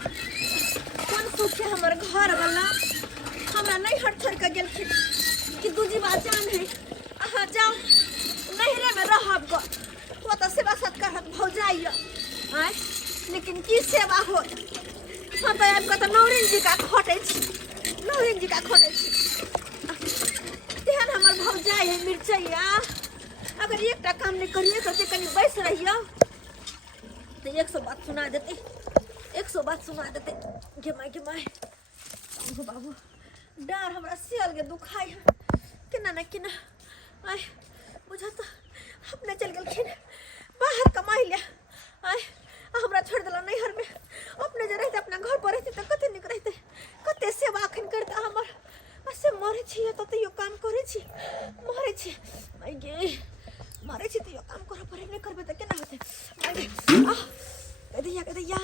कौन सोचे हमर घर वाला हमरा नहीं हट छोड़ के गेल कि दूजी बात जान है अहाँ जाओ नहरे में रहब ग वो तो सेवा सत्कार भौजाई आय लेकिन की सेवा हो हम तो आपको तो नौरीन जी का खोटे छी नौरीन जी का खोटे छी तेहन हमर भौजाई है मिर्चैया अगर एक टा काम नहीं करिए करते कहीं बैस रहियो तो 100 बात सुना देते 100 बात सुना देते गे माय बाबू बाबू डार हमरा सियल के दुखाई है किना ना किना आय बुझा तो अपने चल गेलखिन बाहर कमाई लिया आय हमरा छोड़ दिला नैहर में अपने जे रहते अपना घर पर रहते तो कते निक रहते कते सेवा अखन करता हमर असे मरे छी तो यो काम करे छी मरे छी माय गे मरे छी तो यो काम करे पर नहीं करबे तो केना होते माय कदैया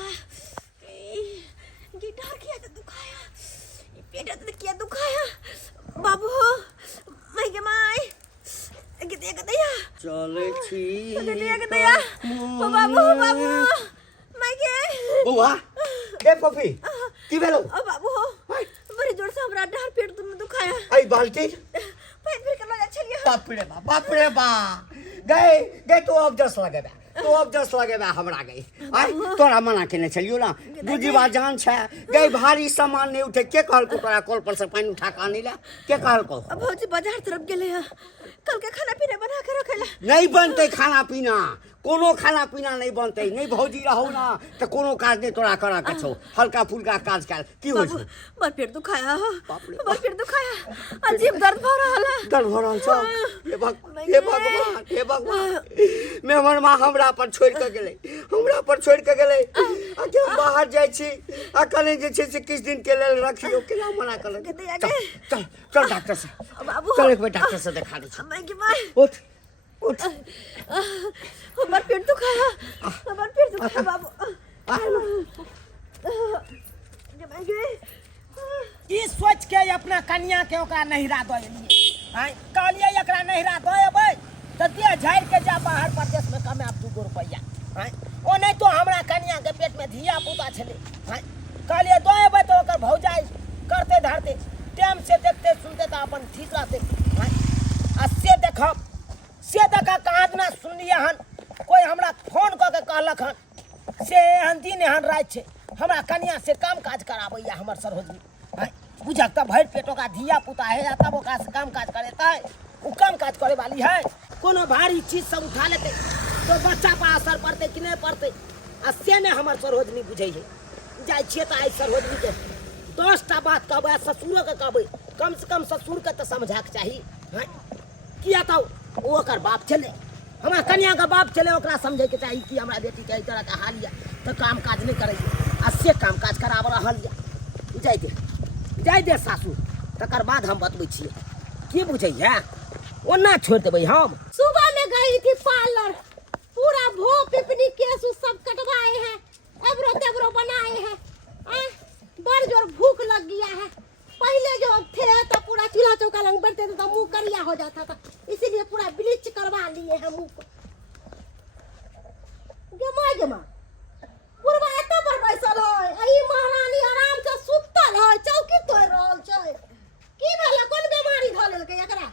गिटार किया तो दुखाया पेट तो किया दुखाया बाबू माय गे माय कदैया चले छी कदैया ओ बाबू माय गे बउआ ए पपी की भेलो ओ बाबू बड़ी जोर से हमरा डार पेट दुनु दुखाया आई बाल्टी पैर फिर कर लगा छलिए बाप रे बा गए तो अब जस लगे बा हमरा गई आई तोरा मना केने छलियो ना दूजी बार जान छै गई भारी सामान नहीं उठे के कहल को तोरा कल पर से पानी उठा के आनी ला के कहल को अब भौजी बाजार तरफ गेले है कल के खाना पीना बना के रखेला नहीं बनते खाना पीना कोनो खाना पीना नहीं बनते नहीं भौजी रहू ना तो कोनो काज नहीं तोरा करा के छौ हल्का फुल्का काज कर की होय छौ बड़ पेट दुखाया बड़ पेट दुखाया अजीब दर्द हो रहल छौ हे भगवान मेहमान मां हमरा पर छोड़ के गेलै आके हम बाहर जाय छी आ कने जे छै से किछ दिन के लेल रखियो केना मना करल चल डॉक्टर से बाबू चल एक बेर डॉक्टर से दिखा दे छी माय उठ हमर पेट दुखाया बाबू ई सोच के अपना कन्या के ओकरा नहिरा दो एलिए कहलिए एकरा नहिरा दो एबै त दिया झाड़ के जा बाहर प्रदेश में कमाब 2 रुपया ओ नहीं तो हमरा कन्या के पेट में धिया पुता छले कहलिए दो एबै तो ओकर भौजाई करते धरते टाइम से देखते सुनते तो अपन ठीक रहते आ से देखा कहाँ ना सुनलिए हन कोई हमरा फोन क के कहलक हन से एहन दिन एहन रात छे हमरा कन्या से काम काज कराबैया हमर सरोजनी बुझक त भर पेटो का धिया पुता है तब ओकरा से काम काज करेता है उ काम काज करे वाली है कोनो भारी चीज सब उठा लेते तो बच्चा पर असर पड़ते कि नहीं पड़ते आ से ने हमर सरोजनी बुझै है जाय छिए त आई सरोजनी के 10टा बात कहबै ससुर के कहबै कम से कम ससुर के त समझा के चाहिए किया तो ओकर बाप चले हमरा कन्या का बाप चले ओकरा समझे के चाहिए कि हमरा बेटी के तरह का हाल या तो काम काज नहीं करे आ से काम काज कराब रहल या जाय दे सासू तकर बाद हम बतबै छियै की बुझै है ओना छोड़ देबै हम सुबह में गई थी पार्लर पूरा भो पिपनी केस सब कटवाए हैं एब्रो बनाए हैं बड़ जोर भूख लग गया है पहले जो थे तो पूरा चूल्हा चौका लंग बैठते थे तो मुंह करिया हो जाता था इसीलिए पूरा ब्लीच करवा लिए हैं मुंह को गमा पूरा एत पर बैसल है ई महारानी आराम से सुतल है चौकी तोड़ रहल छै की भेल कोन बीमारी ध लेलकै एकरा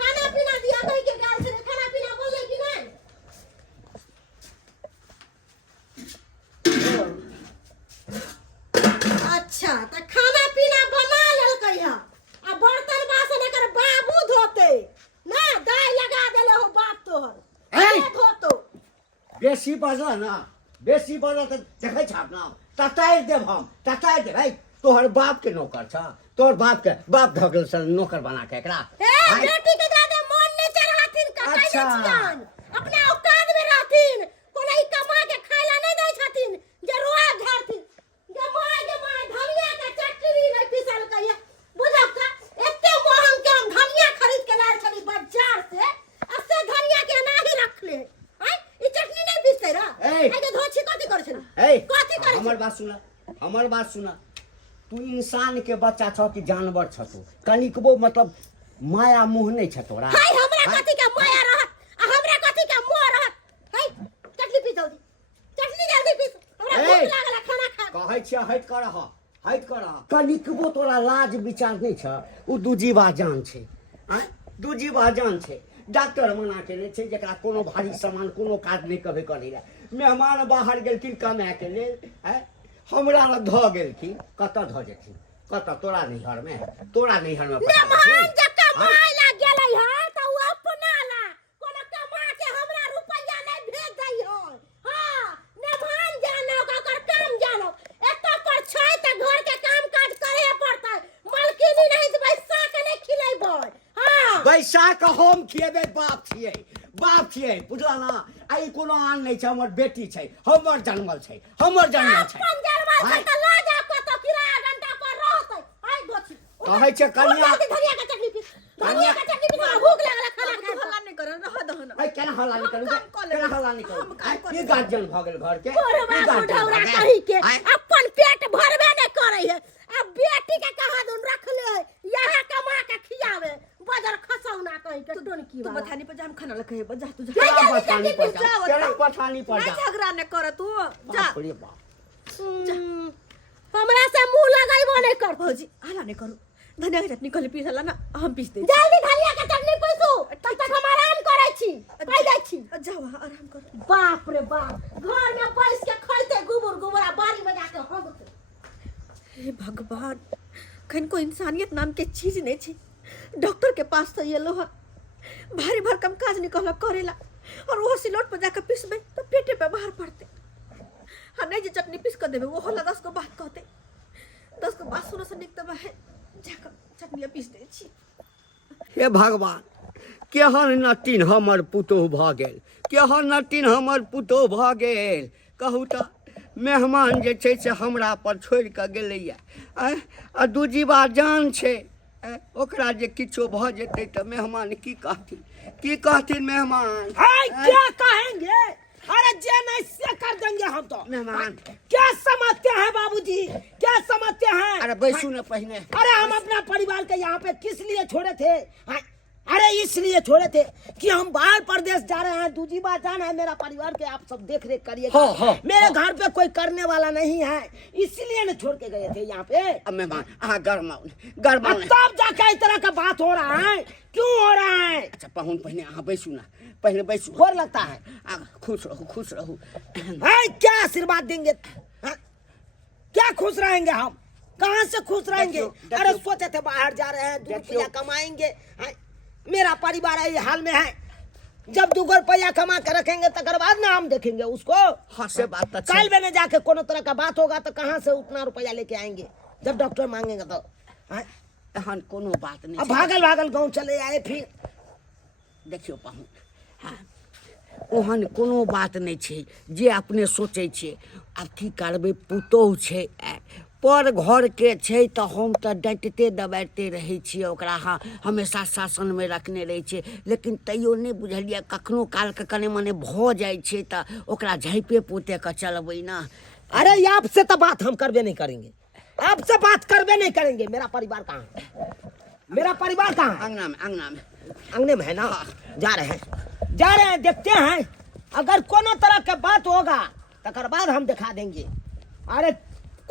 खाना पीना दिया कहि के गाल से खाना पीना बोलले कि नहीं अच्छा तो खाना पीना बना लेलकै है आ बर्तन बासन एकर बाबू धोते ना दाय लगा देले हो बाप तोहर धोतो बेसी बजल तो देखे छाप ना तताइ देब भाई तोहर बाप के नौकर छ तोहर बाप धगल से नौकर बना के एकरा बेटी के ज्यादा मन नहीं चढ़ाथिन कटाई छियन अपना औकात में रहथिन कोनो ई कमा के खाइला नहीं दै छथिन जे रोआ झारथिन जमाय धनिया के चटनी नहीं पिसल कहिया बुझब का एते महंग के हम धनिया खरीद के लाल छली बाजार से असे धनिया के नाही रख ले ई चटनी नहीं पिसते रा आगे धोछी कथि कर छली कथि कर हमर बात सुना तू इंसान के बच्चा छ कि जानवर छ तू कनिकबो मतलब माया मुंह नहीं छ तोरा हमरा कथि के माया रहत हमरा कथि के मोह रहत चटनी पी जल्दी चटनी जल्दी पी हमरा भूख लागल है छे हट कर कनिकबो तोरा लाज विचार नहीं छ उ दूजीबा जान छे आय दूजीबा जान छे डॉक्टर मना केने छे जकरा कोनो भारी सामान कोनो काज नहीं कबे करेला मेहमान बाहर गेलखिन कमाए के लेल आय हमरा ल ध गेलखिन कत ध जेथिन कत तोरा नैहर में मेहमान जे कमाए ला गेलै ह त उ अपना ला कोनो कमा के हमरा रुपया नहीं भेज दई हो हां मेहमान जानो ओकर काम जानो एत पर छै त घर के काम काज करे पड़तै मालकिनी नहीं त पैसा के नहीं खिलेबै हां बैसाख हम खिएबे बाप छिए बुझला ना आई कोनो आन नहीं छै हमर बेटी छै हमर जन्मल छै अपन जन्मल छै त लाजा कत किराया घंटा पर रहतै आइ गोछी कहै छै कन्या धनिया के चटनी पीस भूख लागल खाना तू हल्ला नहीं कर रह दहन आई केना हल्ला नहीं करू ये गार्जियन भ गेल घर के ढौरा कही के अपन पेट भरबे नहीं करे है अब बेटी के कहा दून रख ले यहां कमा के खियावे बाजार खसौना कही के तू की तू बथानी पर जाम खाना लखे बजा तू जा केना पठानी पर जा झगड़ा न कर तू जा अरे बाप हमरा से मुंह लगाइबो नहीं कर भौजी हल्ला नहीं करू धनिया के चटनी कल पीसला ना हम पीस दे जल्दी धनिया के चटनी पीसू तब तक हम आराम करे छी कह जाय छी जाओ आराम कर बाप रे बाप घर में बैस के खइते गुबुर आ बारी में जाके हंसते हे भगवान कहीं को इंसानियत नाम के चीज नहीं छे डॉक्टर के पास तो ये लोहा भारी भरकम काज निकल करेला और वो सिलोट पर जाकर पीसबे तो पेटे पे बाहर पड़ते हाँ नहीं जो चटनी पीस कर देवे वो होला 10 को बात कहते 10 को बात सुनो से निकता है जाकर चटनी पीस दे छी हे भगवान केहन नटिन हमर पुतोह भ गेल कहू त मेहमान जे छै से हमरा पर छोड़ के गेलैया आ दूजीबा जान छै ओकरा जे किछो भ जेतै त मेहमान की कहथिन मेहमान क्या कहेंगे अरे जे नहीं से कर देंगे हम तो मेहमान क्या समझते हैं बाबूजी क्या समझते हैं अरे बैसू न पहले अरे हम अपना परिवार के यहाँ पे किस लिए छोड़े थे अरे इसलिए छोड़े थे कि हम बाहर प्रदेश जा रहे हैं दूजी बात जाना है मेरा परिवार के आप सब देख रेख करिएगा मेरे घर पे कोई करने वाला नहीं है इसलिए न छोड़ के गए थे यहाँ पे मेहमान गरमाओ तब जाके इस तरह का बात हो रहा है क्यों हो रहा है अच्छा पहुन पहले बैसू ना पहले बैसू और लगता है खुश रहो क्या आशीर्वाद देंगे क्या खुश रहेंगे हम कहाँ से खुश रहेंगे अरे सोचे थे बाहर जा रहे हैं 2 रुपया कमाएंगे मेरा परिवार ये हाल में है जब 2 रुपया कमा के रखेंगे तकर बाद ना हम देखेंगे उसको हाँ से बात कल में जाके कोनो तरह का बात होगा तो कहाँ से उतना रुपया लेके आएंगे जब डॉक्टर मांगेगा तो एहन कोनो बात नहीं अब भागल गाँव चले आए फिर देखियो पाहुन ओहन कोनो बात नहीं छै जे अपने सोचे छे आब की करबे पुतोह छै पर घर के छै तो हम तो डांटते दबाड़ते रहे छिए ओकरा हमेशा शासन में रखने रहे छिए लेकिन तैयो नहीं बुझलिए कखनो काल के कने मने भ जाय छै त ओकरा झाँपे पोते के चलबै ना अरे आपसे तो बात हम करबे नहीं करेंगे आपसे बात करबे नहीं करेंगे मेरा परिवार कहाँ है अंगने में है ना जा रहे हैं देखते हैं अगर कोनो तरह के बात होगा तकर बाद हम दिखा देंगे अरे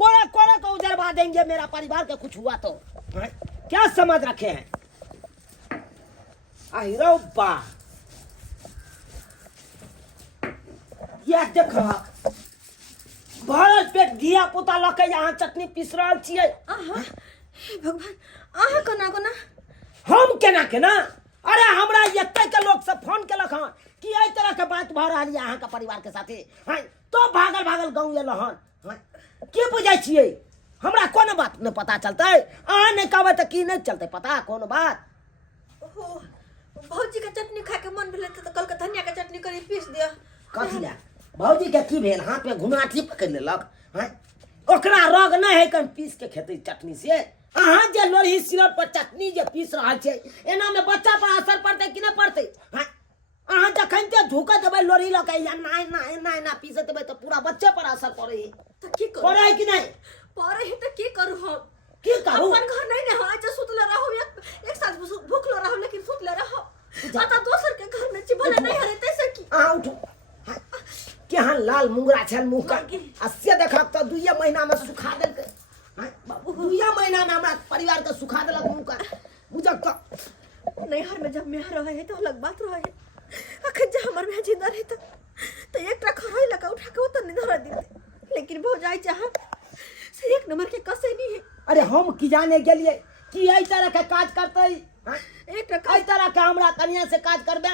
कोड़ा को उजरवा देंगे मेरा परिवार का कुछ हुआ तो क्या समझ रखे हैं अहिरो बा ये देखो भरल पेट धिया पुता लके यहाँ चटनी पीस रहल छियै भगवान आहा कोना हम केना अरे हमरा एते के लोग सब फोन केलक हन कि एहि तरह के बात भ रहल यहाँ का परिवार के साथे तो भागल गाँव एल हन के बुझाई छियै हमरा कोनो बात न पता चलते अहाँ नहीं कहबै त की नहीं चलते पता कोनो बात भौजी का चटनी खा के मन भेल त कल के धनिया के चटनी करी पीस दिया कथी ला भौजी के की भेल हाथ में घुनाठी पकड़ लेलक ओकरा रोग नहीं है कन पीस के खेते चटनी से अहाँ जे लोरही सिलौट पर चटनी जे पीस रहल छै एना में बच्चा पर असर पड़ते कि नहीं पड़ते अहाँ जखनते धोखा देबै लोरही लके या ना पीस देबै तो पूरा बच्चे पर असर पड़े त की करू पड़े कि नहीं पड़े है त की करू हम की करू अपन घर नहीं ने है जे सुतले रहो एक साथ भूखलो रहो लेकिन सुतले रहो आता दोसर के घर में चिबले नहीं हरे तैसे की अहाँ उठो केहन लाल मुंगरा छल मुंह का आ से देखक तो 2 महीना में सुखा देलकै बाबू 2 महीना में हमरा परिवार के सुखा देलक मुंह का बुझक तो नैहर में जब मैं रहे है तो अलग बात रहे है अखन जब हमर में जिंदा रहे तो एक ट्रक खराई लगा उठा के तो नहीं धरा देते लेकिन भौजाई जहां से 1 नंबर के कसे नहीं है। अरे हम की जाने गेलिए कि एई तरह के काज करतै एक ट्रक एई तरह के हमरा कनिया से काज करबे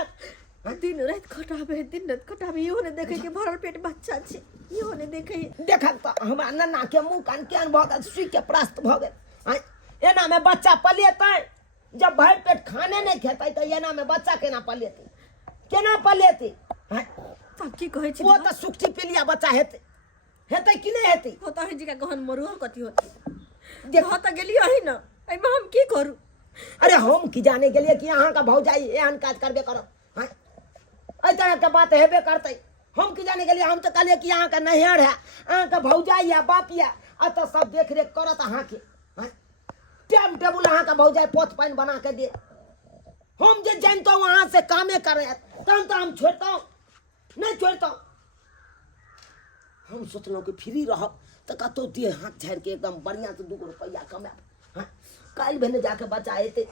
दिन रात खटाबे इहो ने देखे के भरल पेट बच्चा छे इहो ने देखे देखक तो हमरा नन्ना के मुंह कान केहन भ गेल सुई के प्रस्त भ गेल एना में बच्चा पलेतै जब भर पेट खाने नहीं खेतै तो एना में बच्चा केना पलेतै तब की कहे छी वो तो सुखी पिलिया बच्चा हेतै कि नहीं हेतै होता है जी का गहन मरुआ कथी होती देखो तो गेलियो ही ना एमे हम की करू। अरे हम की जाने के लिए कि यहाँ का भौजाई एहन काज करबे करो हैं एई तरह के बात हेबे करतै हम की जाने के लिए हम तो कहलिए कि यहाँ का नैहर है यहाँ का भौजाई या बाप या तो सब देख रेख करत अहाँ के टाइम टेबुल अहाँ का भौजाई पोथ पानी बना के दे हम जे जानता हूँ वहाँ से कामे करे तहन तो हम छोड़ता हूँ नहीं छोड़ता हम सोचलों कि फ्री रहब तो कतो दिए हाथ झाड़ के एकदम बढ़िया से 2 रुपया कमाब कल भेने जाके बच्चा हेतै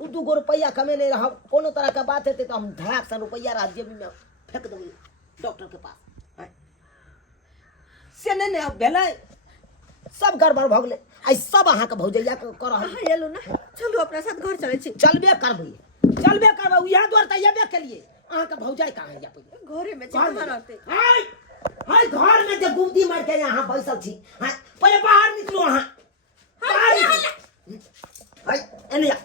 उ 2 रुपया कमे नहीं रहब कोनो तरह के बात हेतै तो हम धड़ाक से रुपया रात जेबी में फेंक देबै डॉक्टर के पास से नहीं अब भेलै सब गड़बड़ भ गेलै आई सब अहाँ के भौजैया के करह हेलो ना चलो अपना साथ घर चले छी चलबे करबै उहे द्वार त येबे केलिए अहाँ के भौजाई कहाँ है पहिले घरे में कहाँ रहते हाय घर में जे गुमती मार के यहाँ बैसल छी हाय पहिले बाहर निकलो अहाँ हाय एलिया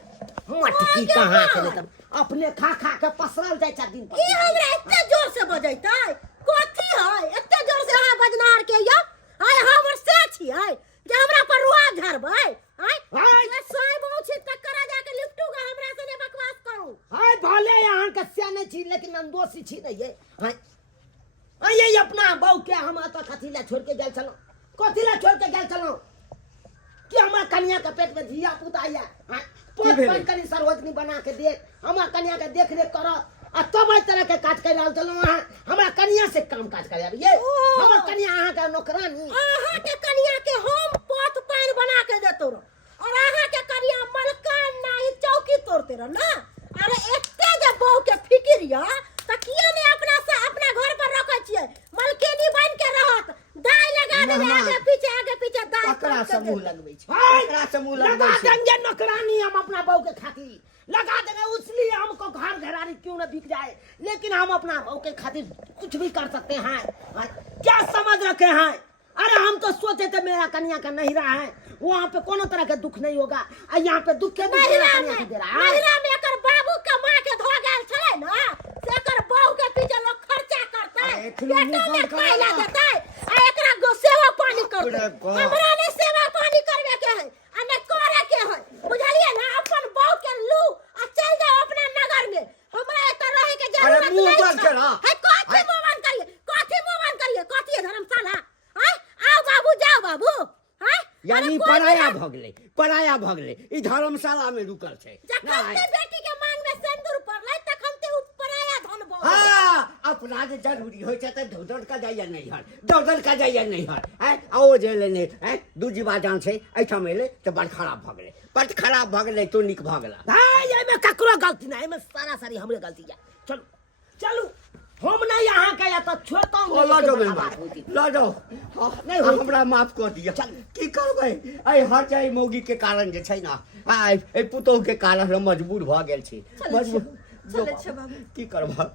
मटकी कहाँ चले तब अपने खा के पसरल जाय 4 दिन पर ई हमरा इतना जोर से बजैतै कथी है इतना जोर से अहाँ बजनार के यो हाय हमर से छी हाय जे हमरा पर रुआ झरबै हाय जे सोई बहु छी तकरा जाके लिपटूगा हमरा से ने बकवास करू हाय भले यहाँ के सियाने छी लेकिन अंदोसी छी नहीं है हाय ये अपना बहू के हम तो कथी ला छोड़ के गेल छलो कथी ला छोड़ के गेल छलो कि हमरा कन्या के पेट में धिया पुता आया पोत पान कनी सरवजनी बना के दे हमरा कन्या के देख रेख कर आ तब एई तरह के काज कर रहल चलो अहाँ हमरा कन्या से काम काज कर ये हमर कन्या अहाँ के नौकरानी अहाँ के कन्या के हम पोत पान बना के देतो और अहाँ के कन्या मलकान नाही चौकी तोड़ते रह ना। अरे एते जे बहू के फिकिर या त किया ने अपना घर पर रखै छियै मलकेनी बन के रहत दाई लगा देबे आगे पीछे दाई एकरा से मुंह लगबै छै एकरा से मुंह लगबै छै लगा देंगे नौकरानी हम अपना बहू के खातिर लगा देंगे उसलिए हमको घर घरानी क्यों न बिक जाए लेकिन हम अपना बहू के खातिर कुछ भी कर सकते हैं क्या समझ रखे हैं। अरे हम तो सोचे थे मेरा कन्या का नहिरा है वहाँ पे कोनो तरह का दुख नहीं होगा यहाँ पे दुख के नहिरा में एकर बाबू के मां के धो गेल छले ना से एकर बहू के पीछे लोग खर्चा करतै पेटो में खाइला देतै आ एकरा गो सेवा पानी करतै हमरा ने सेवा पानी करबे के है आ ने करे के है बुझलिए ना अपन बहू के लू आ चल जाओ अपना नगर में हमरा एत रहे के जरूरत अरे मुंह बंद कर है कथी मुंह बंद करिए कथी धर्मशाला है आओ बाबू जाओ बाबू है यानी पराया भ गेलै ई धर्मशाला में रुकल छै जखन ते बेटी के मांग में सिंदूर पड़लै तखन ते उपराया धन भ हाँ अपना जे जरूरी होइ छै त दौड़ का जाइए नहीं हर आओ जे लेने 2 जीवा जान छै एठाम एले त बड़ खराब भ गेलै तो निक भ गेला भाई एमे ककरो गलती नहीं एमे सारा सारी हमरे गलती है चलू हम नहीं यहाँ के या तो छोड़ता हूँ लो जाओ नहीं हमरा माफ कर दिया की करबै आई हर जाई मौगी के कारण जे छै ना आई पुतोह के कारण हम मजबूर भ गेल छी चले छ बाबू की करबा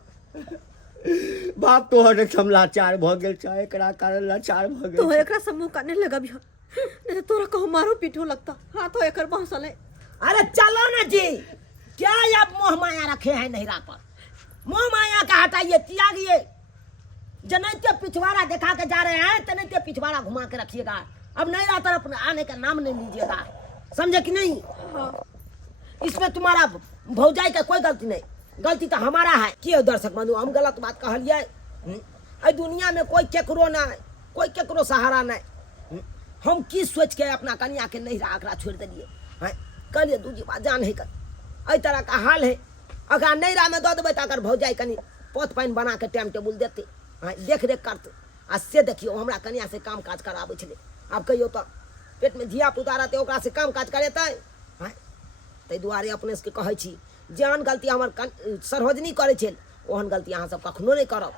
बाप तोहर लाचार भ गेल छै एकरा कारण लाचार भ गेल तो एकरा समूह का नहीं लगबियो नहीं तो तोरा कहूं मारो पीटो लगता हाथों एकर बहसले। अरे चलो ना जी क्या आप मोह माया रखे हैं नहिरा पर मोह माया का हटाइए त्यागिए जनैते पिछवाड़ा दिखा के जा रहे हैं तनैते पिछवाड़ा घुमा के रखिएगा अब नहिरा तरफ आने का नाम नहीं लीजिएगा समझे कि नहीं। हाँ। इसमें तुम्हारा भौजाई का कोई गलती नहीं गलती तो हमारा है कि दर्शक बंधु हम गलत बात कहलिए अ दुनिया में कोई केकरो नहीं कोई केकरो सहारा नहीं हम की सोच के अपना कन्या के नहिरा आकरा छोड़ दिए कहलिए दूजी बात जान है कर तरह का हाल है अगर नहिरा में दे देवे तो अगर भौजाई कनी पोत पानी बना के टाइम टेबुल देते हाँ देख रेख करते आ से देखियो हमरा कनिया से काम काज कराबै छलै आब कहियो तो पेट में धिया पुता रहतै ओकरा से काम काज करेतै हाँ ताहि दुआरे अपने सबके कहै छी जेहन गलती हमर सरोजनी करै छै ओहन गलती अहाँ सब कखनो नहि करब।